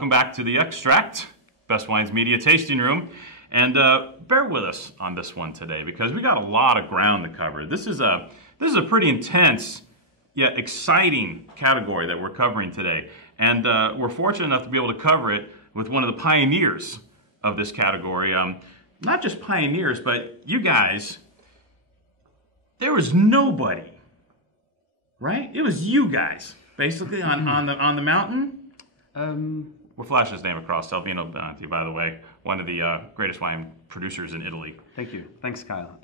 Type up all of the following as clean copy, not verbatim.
Welcome back to The Extract, Best Wines Media Tasting Room. And bear with us on this one today because we got a lot of ground to cover. This is a pretty intense yet exciting category that we're covering today. And we're fortunate enough to be able to cover it with one of the pioneers of this category. Not just pioneers, but you guys, there was nobody, right? It was you guys, basically, on the mountain. We're flashing his name across, Salvino Benanti, by the way, one of the greatest wine producers in Italy. Thank you. Thanks, Kyle.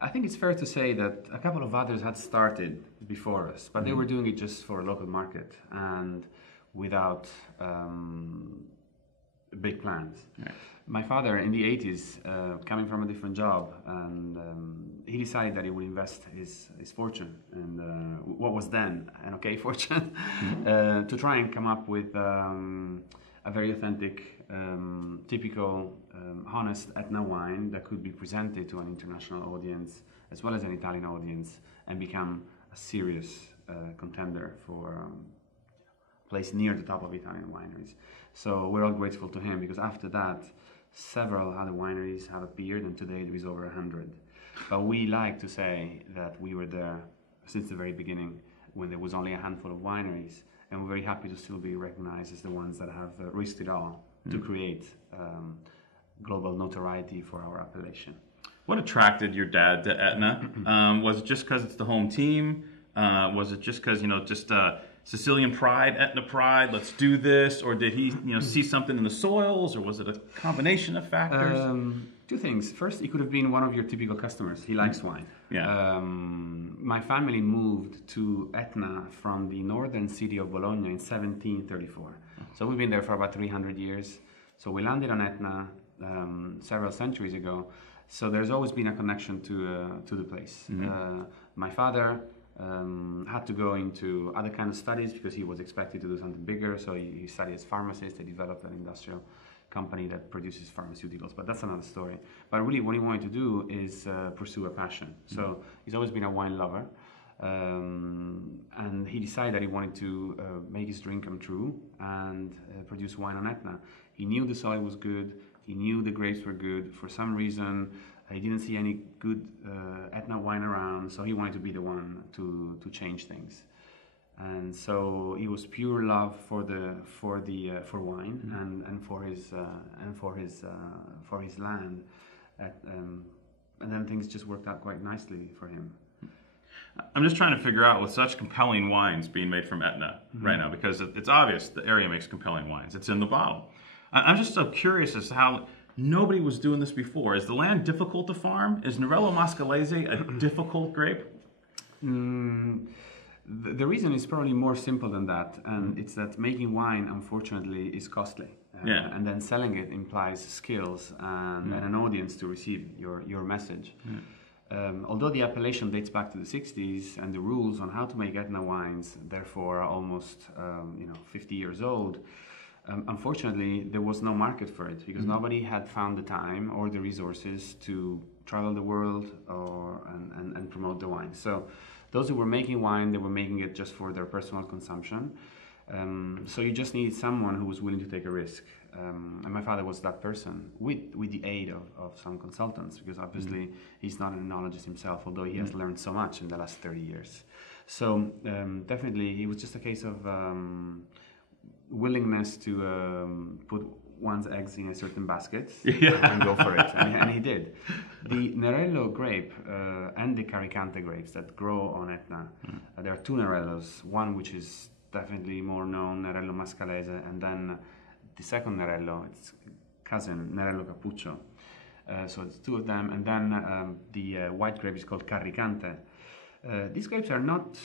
I think it's fair to say that a couple of others had started before us, but they were doing it just for a local market and without big plans. Right. My father, in the 80s, coming from a different job, and he decided that he would invest his fortune, and what was then an okay fortune, to try and come up with a very authentic, typical, honest Etna wine that could be presented to an international audience as well as an Italian audience and become a serious contender for place near the top of Italian wineries. So we're all grateful to him because after that, several other wineries have appeared, and today there is over 100. But we like to say that we were there since the very beginning when there was only a handful of wineries, and we're very happy to still be recognized as the ones that have risked it all to create global notoriety for our appellation. What attracted your dad to Etna? Was it just because it's the home team? Was it just because, Sicilian pride, Etna pride, let's do this? Or did he, see something in the soils? Or was it a combination of factors? Two things. First, he could have been one of your typical customers. He likes wine. Yeah. My family moved to Etna from the northern city of Bologna in 1734. So we've been there for about 300 years. So we landed on Etna several centuries ago. So there's always been a connection to the place. My father had to go into other kind of studies because he was expected to do something bigger. So he studied as pharmacist. They developed an industrial company that produces pharmaceuticals, but that's another story. But really what he wanted to do is pursue a passion. So he's always been a wine lover. And he decided that he wanted to make his dream come true and produce wine on Etna. He knew the soil was good. He knew the grapes were good. For some reason, he didn't see any good Etna wine around, so he wanted to be the one to change things. And so it was pure love for wine and for his land, and then things just worked out quite nicely for him. I'm just trying to figure out, with such compelling wines being made from Etna right now, because it's obvious the area makes compelling wines. It's in the bottle. I'm just so curious as to how nobody was doing this before. Is the land difficult to farm? Is Nerello Mascalese a difficult grape? The reason is probably more simple than that, and it's that making wine, unfortunately, is costly. And then selling it implies skills and an audience to receive your message. Although the appellation dates back to the 60s and the rules on how to make Etna wines, therefore, are almost 50 years old, unfortunately, there was no market for it because nobody had found the time or the resources to travel the world and promote the wine. So those who were making wine, they were making it just for their personal consumption. So you just needed someone who was willing to take a risk. And my father was that person with the aid of some consultants because obviously he's not an enologist himself, although he has learned so much in the last 30 years. So definitely it was just a case of willingness to put one's eggs in a certain basket and go for it, and he did. The Nerello grape and the Caricante grapes that grow on Etna, there are two Nerellos, one which is definitely more known, Nerello Mascalese, and then the second Nerello, its cousin, Nerello Cappuccio. So it's two of them, and then the white grape is called Caricante. These grapes are not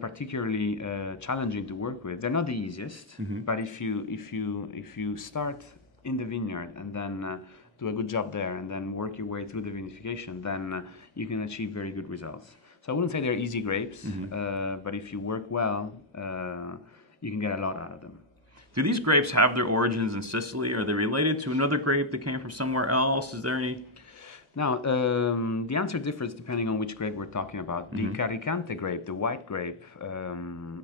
particularly challenging to work with. They're not the easiest, but if you start in the vineyard and then do a good job there and then work your way through the vinification, then you can achieve very good results. So I wouldn't say they're easy grapes, but if you work well, you can get a lot out of them. Do these grapes have their origins in Sicily? Are they related to another grape that came from somewhere else? Is there any Now, the answer differs depending on which grape we're talking about. The Caricante grape, the white grape,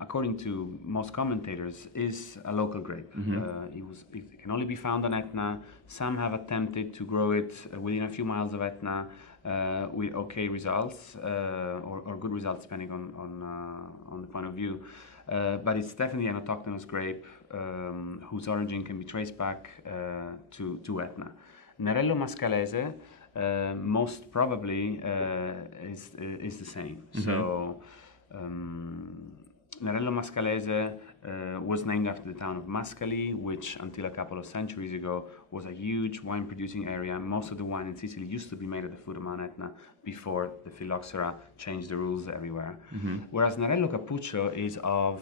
according to most commentators, is a local grape. It can only be found on Etna. Some have attempted to grow it within a few miles of Etna with okay results or good results, depending on the point of view. But it's definitely an autochthonous grape whose origin can be traced back to Etna. Nerello Mascalese most probably is the same. So Nerello Mascalese was named after the town of Mascali, which until a couple of centuries ago was a huge wine producing area. Most of the wine in Sicily used to be made at the foot of Mount Etna before the phylloxera changed the rules everywhere. Whereas Nerello Cappuccio is of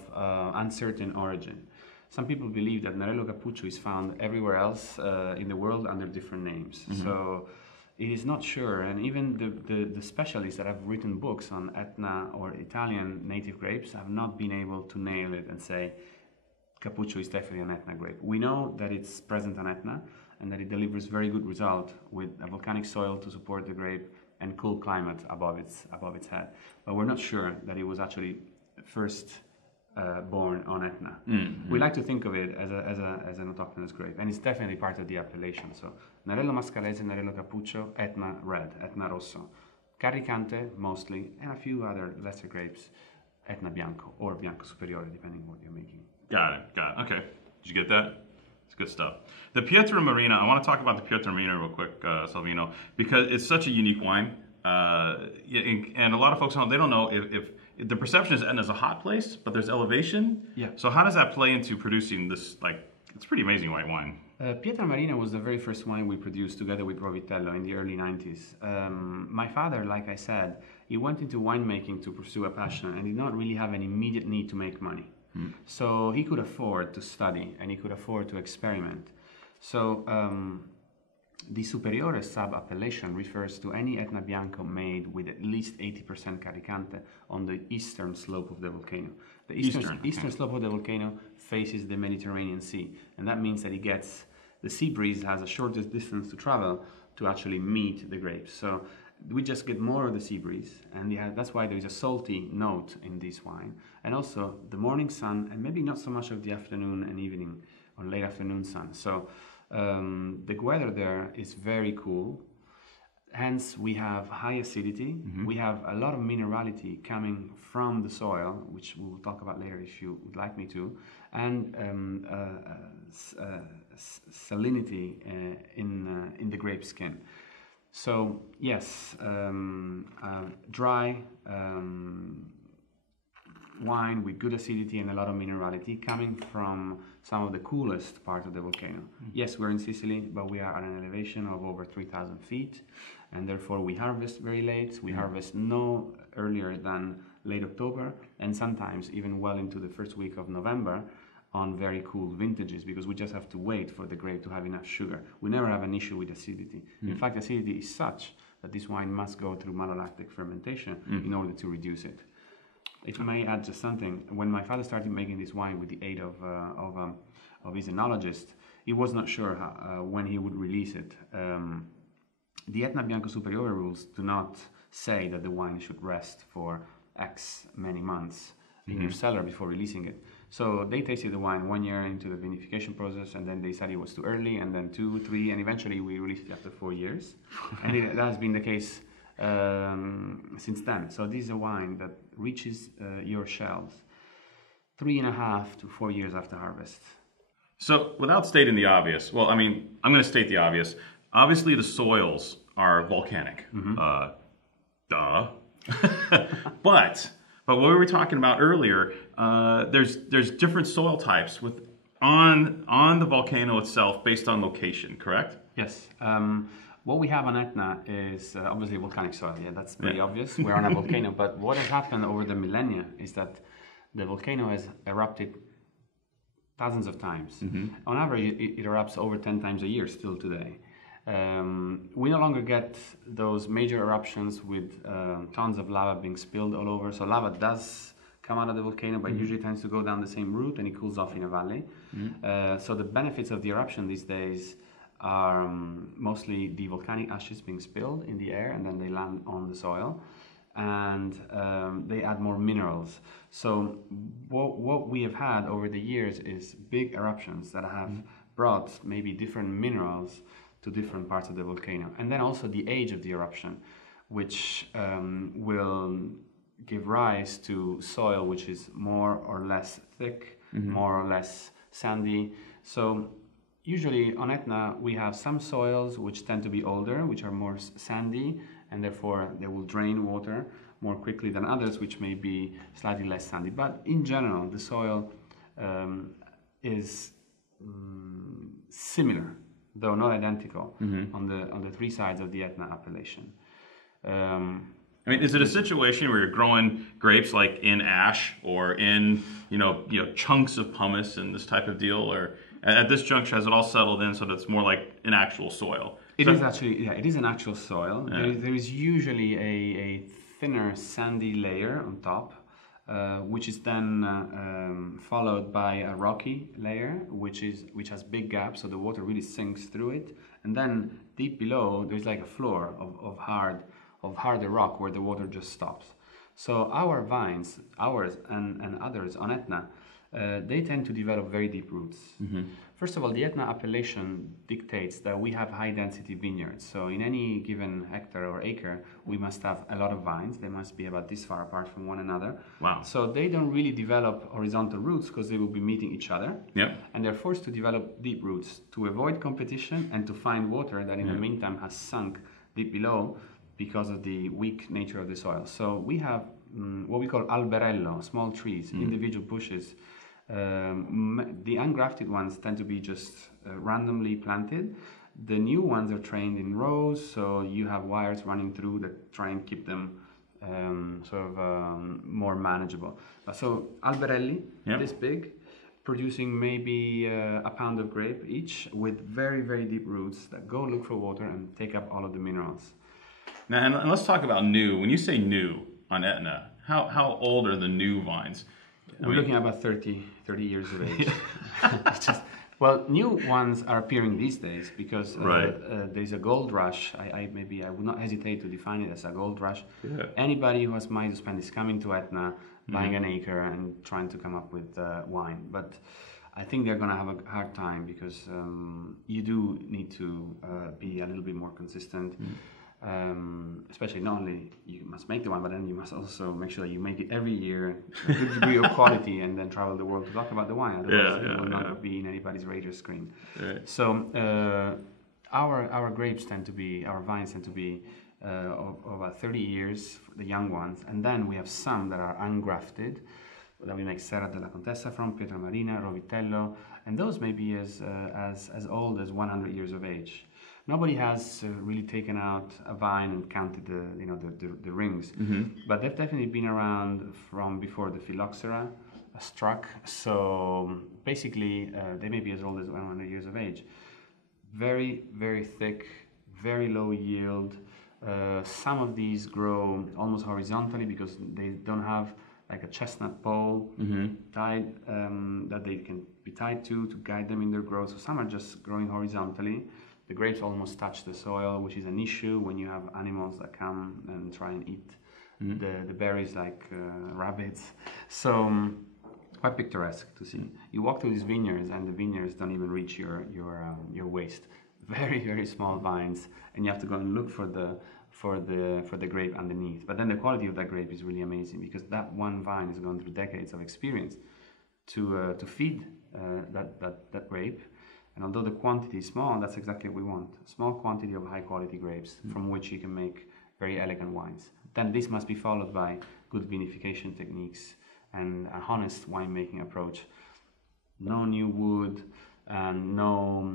uncertain origin. Some people believe that Nerello Cappuccio is found everywhere else in the world under different names. So it is not sure, and even the specialists that have written books on Etna or Italian native grapes have not been able to nail it and say Cappuccio is definitely an Etna grape. We know that it's present on Etna and that it delivers very good result with a volcanic soil to support the grape and cool climate above its head. But we're not sure that it was actually first born on Etna. We like to think of it as an autochthonous grape, and it's definitely part of the appellation. So Nerello Mascalese, Nerello Cappuccio, Etna Red, Etna Rosso, Caricante mostly, and a few other lesser grapes, Etna Bianco or Bianco Superiore, depending on what you're making. Got it. Okay. Did you get that? It's good stuff. The Pietra Marina, I want to talk about the Pietra Marina real quick, Salvino, because it's such a unique wine. And a lot of folks they don't know if the perception is Etna's a hot place, but there's elevation. Yeah. So how does that play into producing this, it's pretty amazing white wine? Pietra Marina was the very first wine we produced together with Provitello in the early 90s. My father, like I said, he went into winemaking to pursue a passion and did not really have an immediate need to make money. So he could afford to study and he could afford to experiment. So the Superiore sub-appellation refers to any Etna Bianco made with at least 80% Caricante on the eastern slope of the volcano. The eastern slope of the volcano faces the Mediterranean Sea, and that means that the sea breeze has a shortest distance to travel to actually meet the grapes. So we just get more of the sea breeze, and that's why there is a salty note in this wine. And also the morning sun, and maybe not so much of the afternoon and evening or late afternoon sun. So the weather there is very cool, hence we have high acidity, we have a lot of minerality coming from the soil, which we will talk about later if you would like me to, and salinity in the grape skin. So yes, dry wine with good acidity and a lot of minerality coming from some of the coolest part of the volcano. Yes, we're in Sicily, but we are at an elevation of over 3,000 feet, and therefore we harvest very late. We harvest no earlier than late October, and sometimes even well into the first week of November on very cool vintages, because we just have to wait for the grape to have enough sugar. We never have an issue with acidity. In fact, acidity is such that this wine must go through malolactic fermentation in order to reduce it. If I may add just something, when my father started making this wine with the aid of his enologist, he was not sure when he would release it. The Etna Bianco Superiore rules do not say that the wine should rest for X many months in your cellar before releasing it. So they tasted the wine 1 year into the vinification process, and then they said it was too early, and then 2, 3, and eventually we released it after 4 years. And that has been the case since then. So this is a wine that reaches your shelves 3.5 to 4 years after harvest. So without stating the obvious, well, I mean, I'm going to state the obvious. Obviously, the soils are volcanic. Duh. But what we were talking about earlier, there's different soil types on the volcano itself based on location, correct? Yes. What we have on Etna is obviously volcanic soil. Yeah, that's very obvious. We're on a volcano. But what has happened over the millennia is that the volcano has erupted thousands of times. On average, it erupts over 10 times a year still today. We no longer get those major eruptions with tons of lava being spilled all over. So lava does come out of the volcano, but usually tends to go down the same route and it cools off in a valley. So the benefits of the eruption these days are mostly the volcanic ashes being spilled in the air, and then they land on the soil, and they add more minerals. So what we have had over the years is big eruptions that have brought maybe different minerals to different parts of the volcano, and then also the age of the eruption, which will give rise to soil which is more or less thick, more or less sandy. So usually on Etna we have some soils which tend to be older, which are more sandy, and therefore they will drain water more quickly than others which may be slightly less sandy. But in general the soil is similar, though not identical, on the three sides of the Etna appellation. I mean, is it a situation where you're growing grapes like in ash or in chunks of pumice and this type of deal, or at this juncture has it all settled in so that it's more like an actual soil? It is actually, it is an actual soil. Yeah. There is usually a thinner sandy layer on top, which is then followed by a rocky layer, which has big gaps, so the water really sinks through it, and then deep below there's like a floor of harder rock where the water just stops. So our vines, ours and others on Etna, they tend to develop very deep roots. First of all, the Etna appellation dictates that we have high density vineyards. So in any given hectare or acre, we must have a lot of vines. They must be about this far apart from one another. Wow. So they don't really develop horizontal roots because they will be meeting each other. Yep. And they're forced to develop deep roots to avoid competition and to find water that in the meantime has sunk deep below because of the weak nature of the soil. So we have what we call alberello, small trees, individual bushes. The ungrafted ones tend to be just randomly planted. The new ones are trained in rows, so you have wires running through that try and keep them more manageable. So alberelli, this big, producing maybe a pound of grape each, with very, very deep roots that go look for water and take up all of the minerals. Now, and let's talk about new. When you say new on Etna, how old are the new vines? We're looking at about 30 years of age. Well, new ones are appearing these days because there's a gold rush. I would not hesitate to define it as a gold rush. Yeah. Anybody who has money to spend is coming to Etna, buying an acre and trying to come up with wine. But I think they're going to have a hard time because you do need to be a little bit more consistent. Especially not only you must make the wine, but then you must also make sure that you make it every year, a good degree of quality, and then travel the world to talk about the wine. Otherwise, it will not be in anybody's radar screen. Right. So our grapes tend to be, our vines tend to be of about 30 years, the young ones, and then we have some that are ungrafted that we make Serra della Contessa from, Pietra Marina, Rovitello, and those may be as old as 100 years of age. Nobody has really taken out a vine and counted the rings, but they've definitely been around from before the phylloxera struck. So basically, they may be as old as 100 years of age. Very, very thick, very low yield. Some of these grow almost horizontally because they don't have like a chestnut pole tied that they can be tied to guide them in their growth. So some are just growing horizontally. The grapes almost touch the soil, which is an issue when you have animals that come and try and eat the berries like rabbits. So quite picturesque to see. You walk through these vineyards, and the vineyards don't even reach your waist. Very, very small vines, and you have to go and look for the grape underneath. But then the quality of that grape is really amazing because that one vine has gone through decades of experience to feed that grape. And although the quantity is small, that's exactly what we want. A small quantity of high quality grapes from which you can make very elegant wines. Then this must be followed by good vinification techniques and a honest winemaking approach. No new wood and no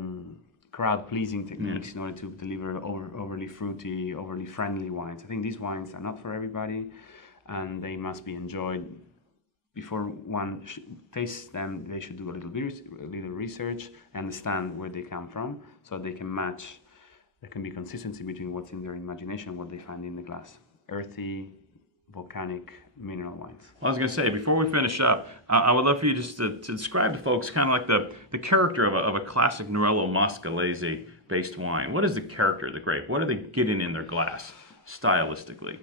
crowd-pleasing techniques in order to deliver overly fruity, overly friendly wines. I think these wines are not for everybody, and they must be enjoyed. Before one tastes them, they should do a little research, understand where they come from, so they can match. There can be consistency between what's in their imagination and what they find in the glass. Earthy, volcanic, mineral wines. Well, I was going to say, before we finish up, I would love for you just to describe to folks kind of like the character of a classic Nerello Mascalese based wine? What is the character of the grape? What are they getting in their glass stylistically?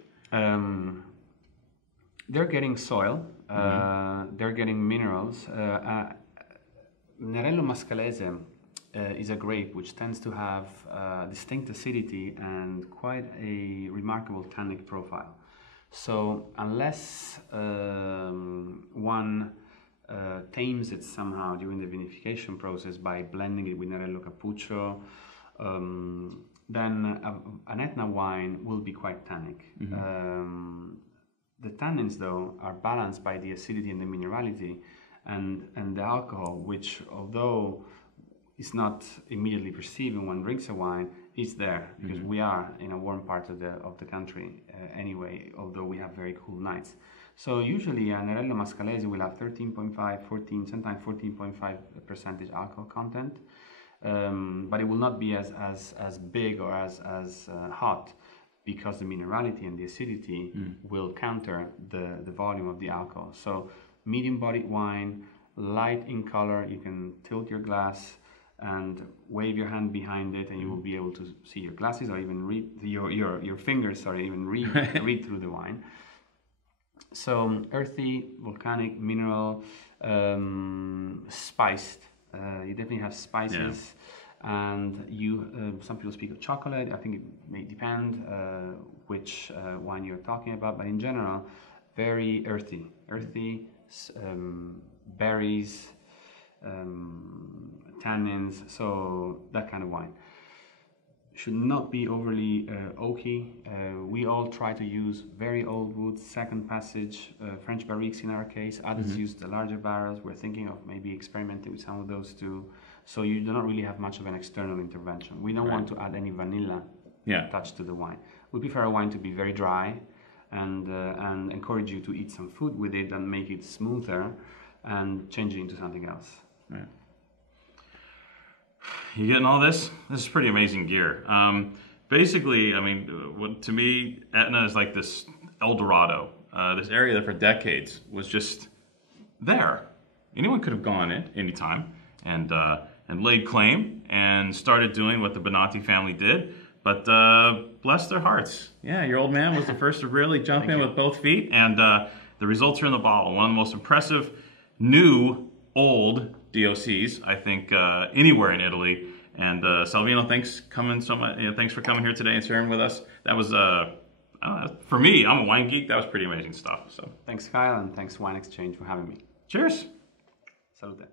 They're getting soil, they're getting minerals. Nerello Mascalese is a grape which tends to have distinct acidity and quite a remarkable tannic profile. So unless one tames it somehow during the vinification process by blending it with Nerello Cappuccio, then an Etna wine will be quite tannic. The tannins, though, are balanced by the acidity and the minerality and the alcohol, which, although it's not immediately perceived when one drinks a wine, is there, because we are in a warm part of the country anyway, although we have very cool nights. So usually a Nerello Mascalese will have 13.5, 14, sometimes 14.5% alcohol content, but it will not be as big or as hot, because the minerality and the acidity will counter the volume of the alcohol. So medium bodied wine, light in color, you can tilt your glass and wave your hand behind it, and you will be able to see your glasses or even read your fingers, even read through the wine. So earthy, volcanic, mineral, spiced. You definitely have spices. Yeah. And some people speak of chocolate. I think it may depend which wine you're talking about, but in general, very earthy, berries, tannins. So that kind of wine should not be overly oaky. We all try to use very old woods, second passage, French barriques in our case. Others use the larger barrels. We're thinking of maybe experimenting with some of those too. So you do not really have much of an external intervention. We don't want to add any vanilla touch to the wine. We prefer a wine to be very dry and encourage you to eat some food with it and make it smoother and change it into something else. Right. You getting all this? This is pretty amazing gear. Basically, I mean, to me, Etna is like this El Dorado. This area that for decades was just there. Anyone could have gone in anytime and laid claim and started doing what the Benanti family did. But bless their hearts. Yeah, your old man was the first to really jump in with both feet, and the results are in the bottle. One of the most impressive new, old DOCs, I think, anywhere in Italy. And Salvino, thanks for coming here today and sharing with us. That was, for me, I'm a wine geek. That was pretty amazing stuff. So thanks, Kyle, and thanks Wine Exchange for having me. Cheers. Salute.